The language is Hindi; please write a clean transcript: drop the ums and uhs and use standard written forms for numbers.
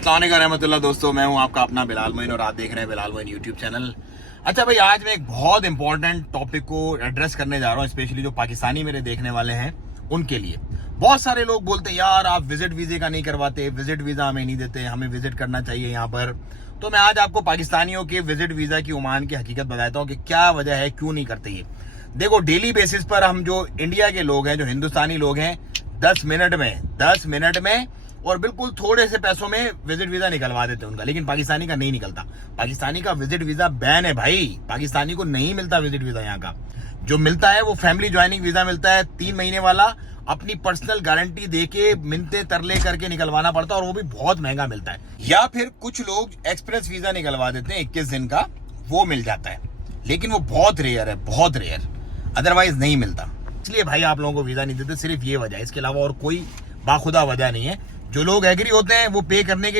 अस्सलाम वालेकुम रहमतुल्लाह। दोस्तों, मैं हूं आपका अपना बिलाल मोइन और आप देख रहे हैं बिलाल मोइन यूट्यूब चैनल। अच्छा भाई, आज मैं एक बहुत इंपॉर्टेंट टॉपिक को एड्रेस करने जा रहा हूं, स्पेशली जो पाकिस्तानी मेरे देखने वाले हैं उनके लिए। बहुत सारे लोग बोलते हैं यार आप विजिट वीजे का नहीं करवाते, विजिट वीजा हमें नहीं देते, हमें विजिट करना चाहिए यहाँ पर। तो मैं आज आपको पाकिस्तानियों के विजिट वीजा की ओमान की हकीकत बताता हूँ कि क्या वजह है, क्यों नहीं करते ये। देखो, डेली बेसिस पर हम जो इंडिया के लोग हैं, जो हिंदुस्तानी लोग हैं, 10 मिनट में और बिल्कुल थोड़े से पैसों में विजिट वीजा निकलवा देते हैं उनका, लेकिन पाकिस्तानी का नहीं निकलता। पाकिस्तानी का विजिट वीजा बैन है भाई, पाकिस्तानी को नहीं मिलता विजिट वीजा यहाँ का। जो मिलता है वो फैमिली ज्वाइनिंग वीजा मिलता है, 3 महीने वाला, अपनी पर्सनल गारंटी देके मिन्नते तरले करके निकलवाना पड़ता है और वो भी बहुत महंगा मिलता है। या फिर कुछ लोग एक्सप्रेस वीजा निकलवा देते हैं 21 दिन का, वो मिल जाता है, लेकिन वो बहुत रेयर है, बहुत रेयर, अदरवाइज नहीं मिलता। इसलिए भाई आप लोगों को वीजा नहीं देते, सिर्फ ये वजह है, इसके अलावा और कोई बाखुदा वजह नहीं है। जो लोग एग्री होते हैं वो पे करने के लिए